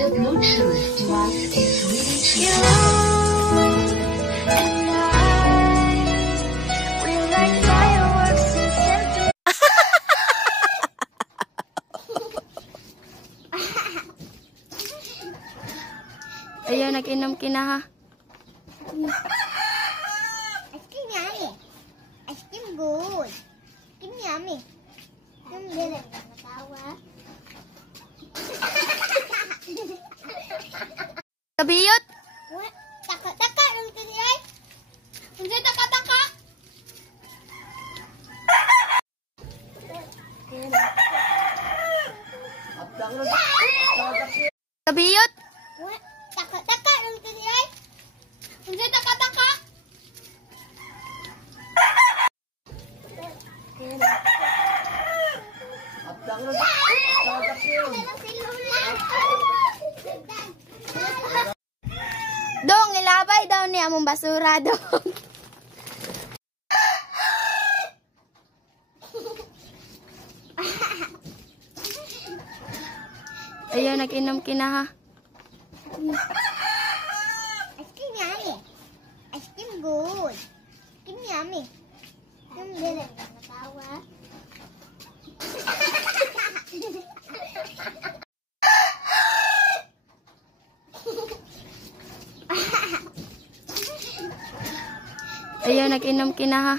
The Bluetooth device is ready to Ayaw, nag-inom kina ha. Ice cream yummy. Ice cream good. Ice cream yummy. Yung bilang na matawa. Kabiyot! What? Taka-taka lang ito niya ay. Hindi taka-taka. Kabiyot! What? Taka-taka lang ito niya ay. Hindi taka-taka. Dong, ilabay daw niya among basura, dong. Ayaw, nag-inom kina ha. Ice cream yummy. Ice cream good. Ice cream yummy. Yung bilang na matawa. Ayaw, nag-inom kina ha.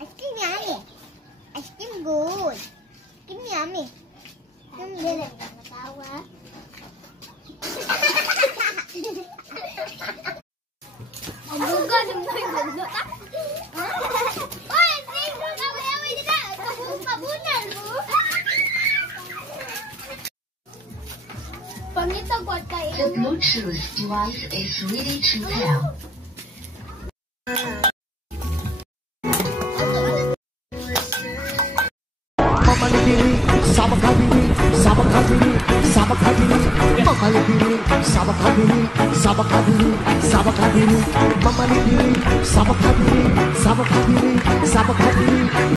Ice cream yummy. Ice cream good. Ice cream yummy. Yung bilang na matawa. Ang buga, dumay buga ta. Oy, sino na away dito? Kabunan mo. Pangitagwat kayo. The Bluetooth device is ready to pair. Mamalipili, sabak habili, sabak habili, sabak habili. Mamalipili, sabak habili, sabak habili, sabak habili. Mamalipili, sabak habili, sabak habili, sabak habili.